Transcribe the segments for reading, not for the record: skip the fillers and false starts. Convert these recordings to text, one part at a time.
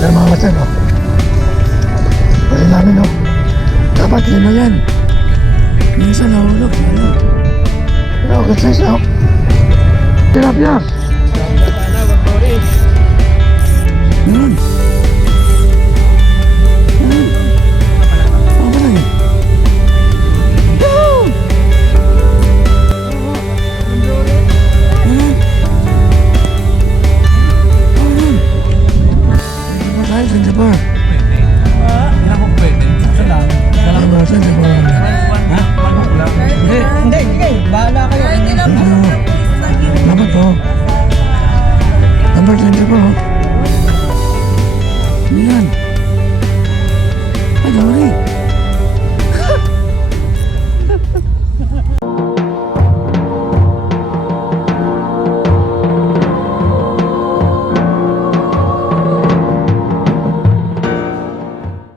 Pero mga master, no? Pwede namin, no? Dapat 5 yan. Minsan nahulog, ano? Pero good size, no? Tilapia! Yun. Ano ba lang yun? Yun! Zanzibar. Ilan mo pwede? Isa lang. Zanzibar. Ha? Manok lang. Hindi kayo. Bahala kayo. Dapat to. Number 24. Yan. Ay, sorry.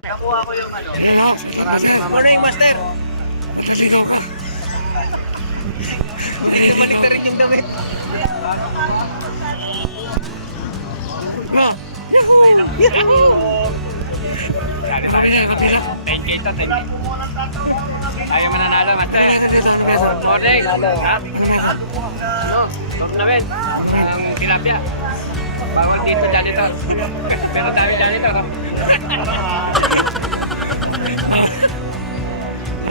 Nakuha ko yung ano. Maraming morning, master. Talino ka. Balik na rin yung damit. Ma! Thank you. Ayaw mananalo, master. Morning. Tom namin. Ang tilapia. Bawal dito janitor. Pero dami janitor.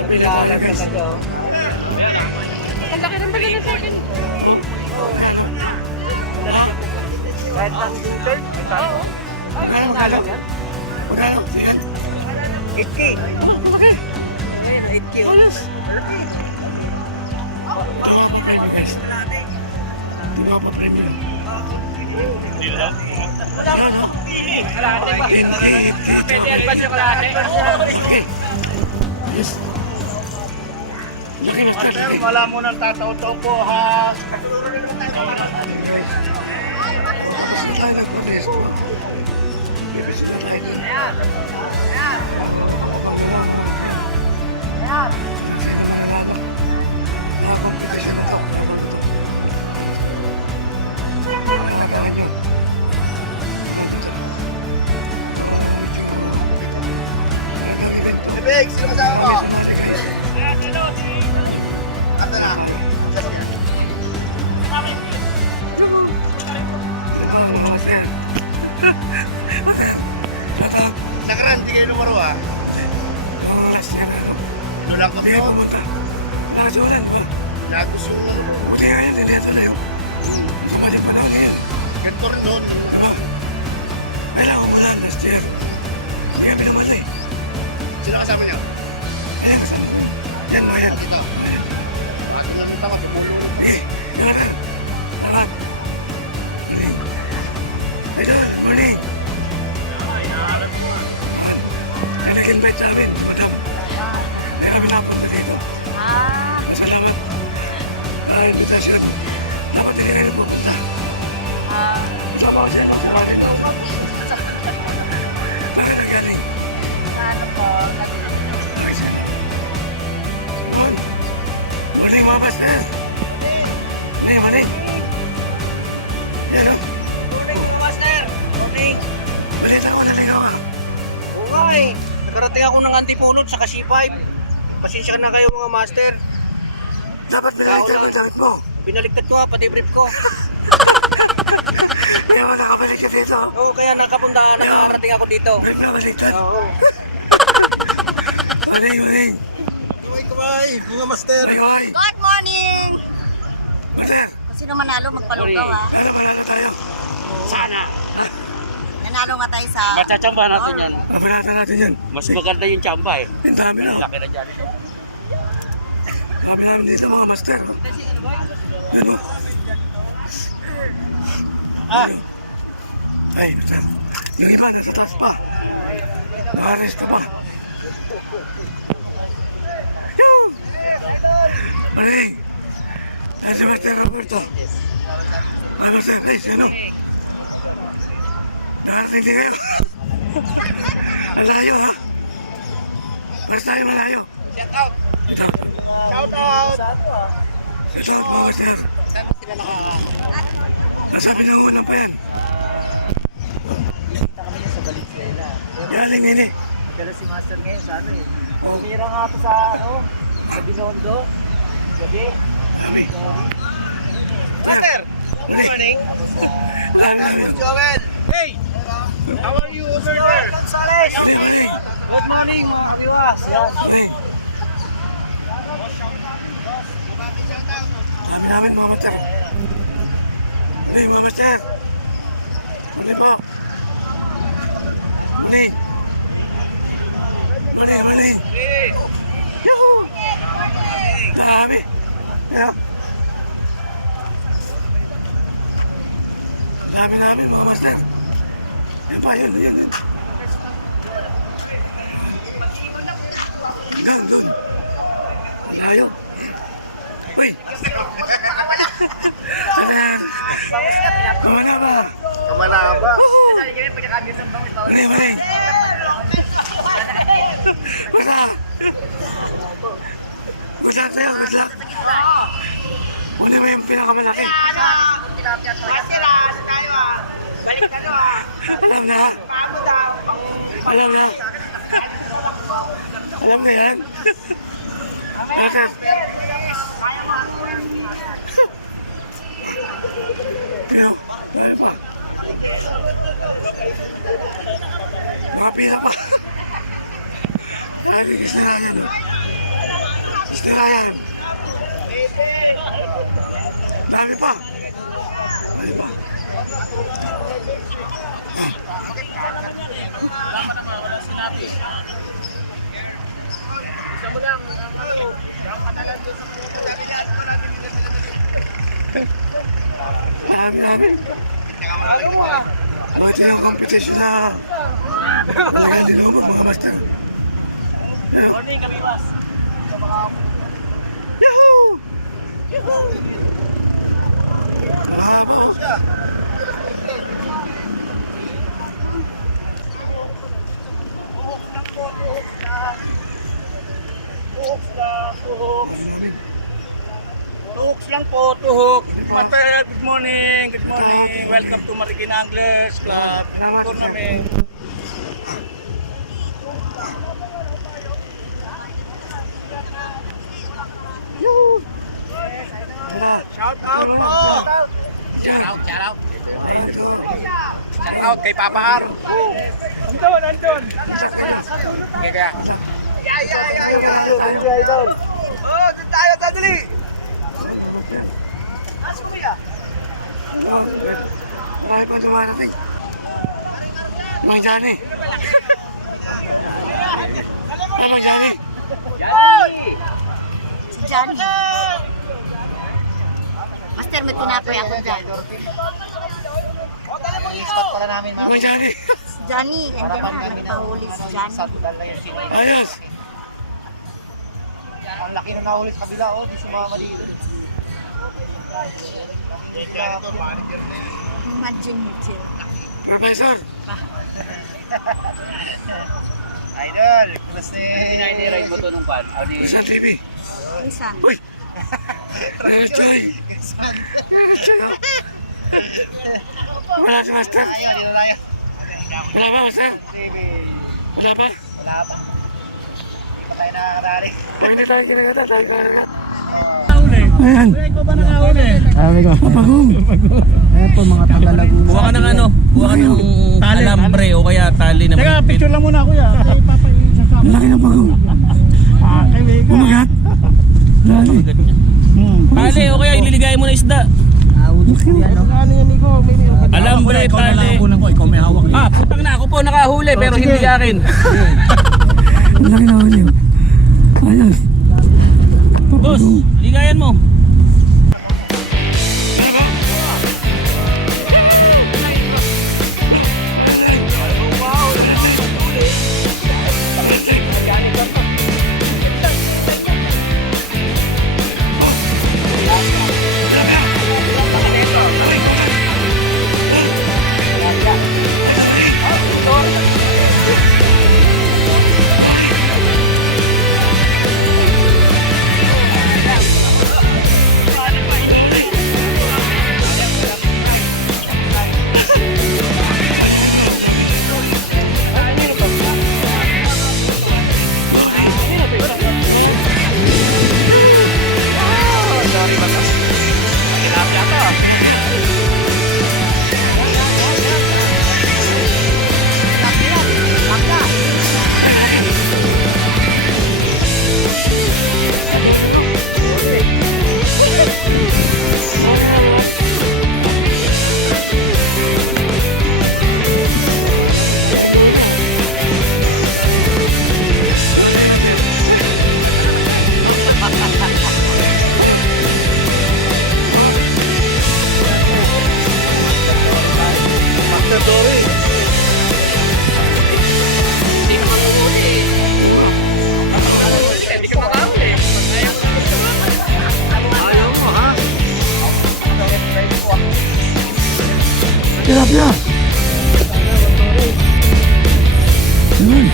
Pilalag talaga. Ang laki ng bagay na sa akin. Kahit lang dessert? Oo. Ay, nalo yan? Magkano? Sige. 8K. Laki. Ayun, 8K. Alas. Tawa pa premium, guys. Tawa pa premium. Kalahati pa. Pwede advance yung kalahati. Okay. Yes. Laki na Master, wala mo nang tataw-taw po ha. tayo nagprotesto. Ibig na tayo dun. Nakakompetisyon na ito. Naglagaan yun. Ibig, sino kasama mo? Ata na. Nakaraan, di kayo numero ha. Dulang ka po. Nakasulan ba? Nagusulan mo. Buti nga yan, dineto na yun. Kamali pa daw ngayon. Ganito rin doon. Kailangan ko lang last year. Hindi kami namatay. Sino kasama niya? Kaya kasama ko. Yan mo yan. Dito. Ating namin tama sa bulo. Eh, yun na. Lahat. Morning. Idol, morning. Nag-invite sa amin, madam. Kaya kami napunta dito. Salamat. Invitation. Dapat hindi kayo pupunta. Sama ko siya. Bakit nagaling? Morning mga bastas. Morning. Yan o. Morning, master. Morning. Balita ko naligaw ka. Oo nga eh. Nakarating ako ng antipulot sa C5. Pasensya na kayo mga master. Dapat pinalitan mo ang damit mo. Binaliktad ko nga, pati brief ko. Kaya mo nakabalik ka dito. Oo, kaya nakarating ako dito. Brief na baliktad. Oo. Morning. Kumay, mga master. Ay. Good morning! Master. Kung sino manalo, magpalugaw ha. Lalo tayo. Sana. Nanalo nga tayo sa... Matsachamba natin yan. Mabalatan natin yan. Mas maganda yung chamba eh. Ang dami na. Laki na dyan. Dami namin dito mga master. Ano? Ay, master. Yung iba nasa taas pa. Nakaresto pa. Yun! Morning! Ay, si Master Roberto. Ay, Master, please, ano? Nakarating din kayo. Ang layo, ha? Mas tayo malayo. Shout out. Ito. Shout out. Ito, mga Master. Saan sila nakaka? Nasabi ng ulam pa yan. Nakita kami sa balik. Aling nini. Nagdala si Master ngayon sa ano eh. Oh. Tumira nga to sa ano, sa Binondo. Gabi. Dami. Master! Good morning. Dami namin. Joel! Hey! How are you over there? Gonzales! Mali, mali. Good morning mga kabiwas. Yan. Mali. Dami namin mga master. Mali, mga master. Mali po. Mali. Mali, mali. Hey! Yahoo! Dami. Yeah. Dami namin mga master. Yan pa, yun, yun, yun. Doon, doon. Layo. Uy! Sana yan. Kumana ba? Kamanaba. Dali kami pagkakabit ng bangis bawal. Mali, mali. Basta. Good luck sa'yo, good luck. Ano ba yung pinakamalaki? Tilapia talaga. Balik ka no ah. Alam na. Paano daw? Alam na. Alam na yan. Bakit? Pero, dahil pa. Mga pila pa. Dahil gusto na yan. Gusto na yan. Dami pa. Dami pa. Isa mo lang, ang ano, ang katalan doon sa mga pagkakilaan mo natin dito. Dami namin. Mga ito yung competition na talagang dinumog mga master. Morning kabiwas. Sa mga Yahoo! Yahoo! Mahaba oh. Tuhoks lang po, tuhok. Master, good morning, good morning. Welcome to Marikina Anglers Club Tournament. Shout out mo! Shout out, shout out. Shout out kay Papa Ar. Nandun, nandun. Kaya. Enjoy idol. Oh, doon tayo, dadali! Marami pa dumarating. Mang Johnny. Mang Johnny. Si Johnny. Master, may tinapay ako dyan. I-spot pala namin mga. Mang Johnny. Si Johnny, andyan na. Nagpahuli si Johnny. Satudan lang yung sino. Ayos. Ang laki na nahuli sa kabila, oh, di sumama dito. Imagine mo, Jill. Professor. Idol, kumusta Pinay-ride mo to nung pan. Sa TV. Isan. Uy. Choy. Choy. Wala si Master. Ayun, dito tayo. Wala pa, Master. Wala pa. Wala pa. Hindi pa tayo nakakadali. Pag hindi tayo kinagata, tayo kinagata. Ayan. Ikaw ba nakahuli? Sabi ko. Papagong. Ayan po mga taga-Laguna. Kuha ka ng ano? Kuha ka ng alambre o kaya tali na Teka, mahigpit. picture lang muna kuya. Kay Papa Isa sa Laki ng pagong. kay Vega. Umagat. Lali. Tali o kaya ililigay mo na isda. Ano yan, Nico? Alambre, tali. Ikaw may hawak. Putang na ako po nakahuli pero hindi akin. Laki na huli. Ayos. Boss, ligayan mo. Tilapia. Yun.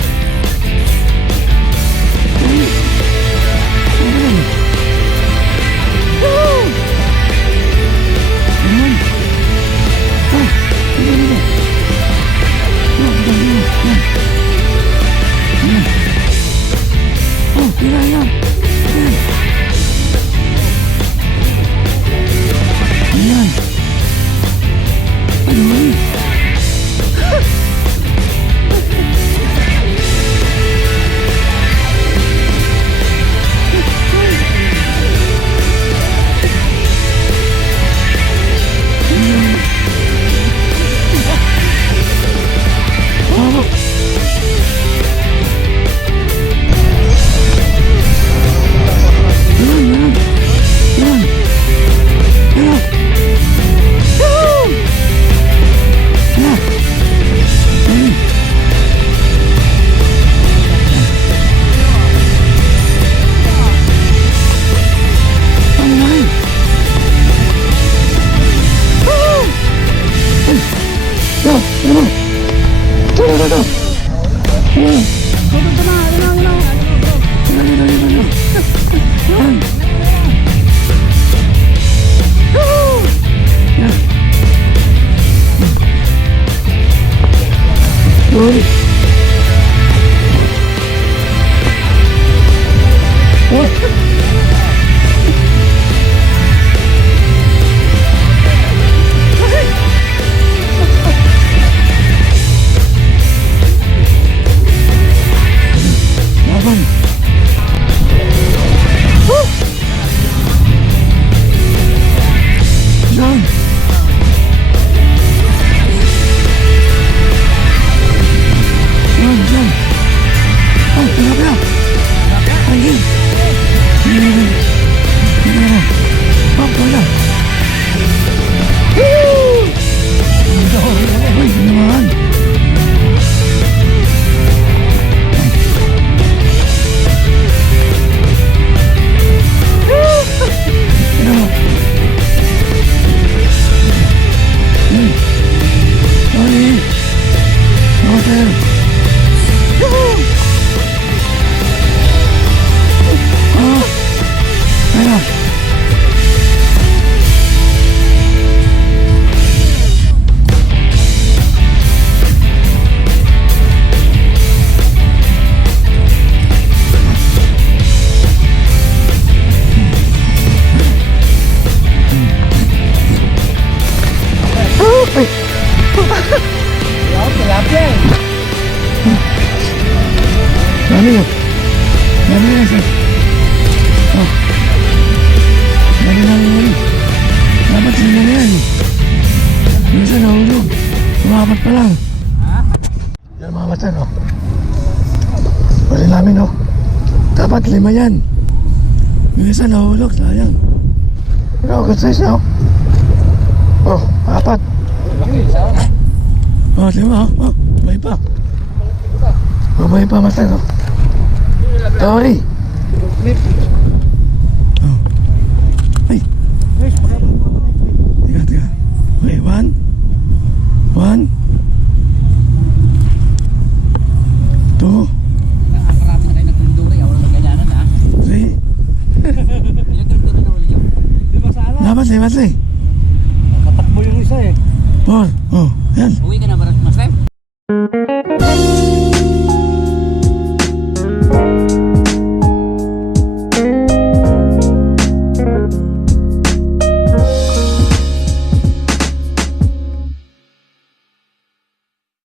Dami yun. Dami yun sir. Oh. Dami namin yun. Dapat sila na yan. Minsan nahulog. Sumapat pa lang. Yan mga batan oh. Pwede namin oh. Dapat 5 yan. Minsan nahulog. Sayang. Pero good size na oh. Oh, 4. Oh, 5 oh. Oh, may pa. Babay pa mata no. Sorry. Oh. Ay. Tiga. Okay, 1. 1. 2. Marami na kayo nagtunduri. Wala nang ganyanan ha. 3. Nagtunduri na uli yun. Di masala. Dapat 5. Katakbo yung isa eh. 4. Oh, yan. Uwi ka na, Barat.